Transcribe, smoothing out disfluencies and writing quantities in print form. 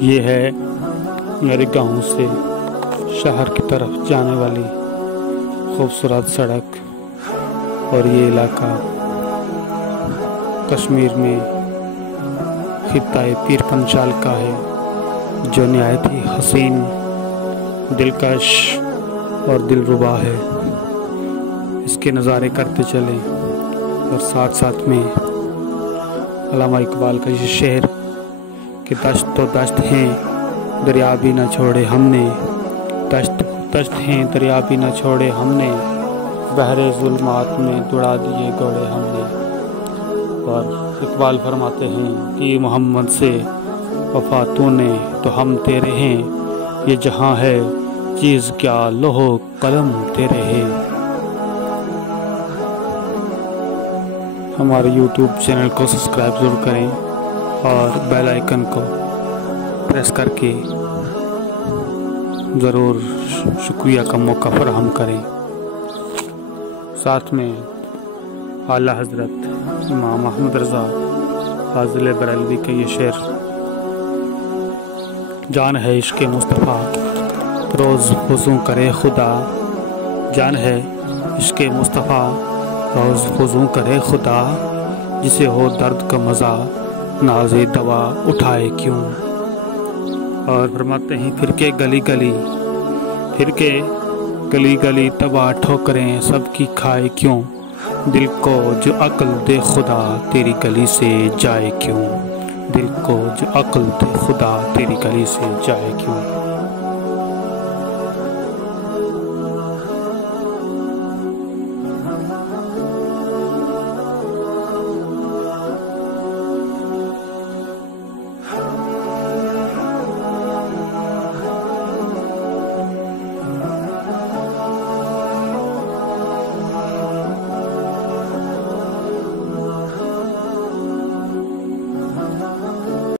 یہ ہے میرے گاؤں سے شہر کی طرف جانے والی خوبصورت سڑک، اور یہ علاقہ کشمیر میں خطہ پیر پنچال کا ہے، جو نہایت ہی حسین، دلکش اور دلربا ہے۔ اس کے نظارے کرتے چلیں اور ساتھ ساتھ میں علامہ اقبال کا یہ شعر کہ دشت تو دشت ہیں دریا بھی نہ چھوڑے ہم نے، دشت دشت ہیں دریا بھی نہ چھوڑے ہم نے، بحر ظلمات میں دوڑا دیے گھوڑے ہم نے۔ اور اقبال فرماتے ہیں کہ محمد سے وفا تو نے تو ہم تیرے ہیں، یہ جہاں ہے چیز کیا لوح قلم تیرے ہے۔ ہمارے یوٹیوب چینل کو سبسکرائب ضرور کریں اور بیل آئیکن کو پریس کر کے ضرور شکریہ کا موقع فراہم کریں۔ ساتھ میں اعلیٰ حضرت امام احمد رضا فاضل بریلوی کا یہ شعر، جان ہے عشق مصطفیٰ روز وضو کرے خدا، جان ہے عشق مصطفیٰ روز وضو کرے خدا، جسے ہو درد کا مزہ ناز دوا اٹھائے کیوں۔ اور فرماتے ہیں پھر کے گلی گلی، پھر کے گلی گلی تباہ ٹھوکریں سب کی کھائے کیوں، دل کو جو عقل دے خدا تیری گلی سے جائے کیوں، دل کو جو عقل دے خدا تیری گلی سے جائے کیوں۔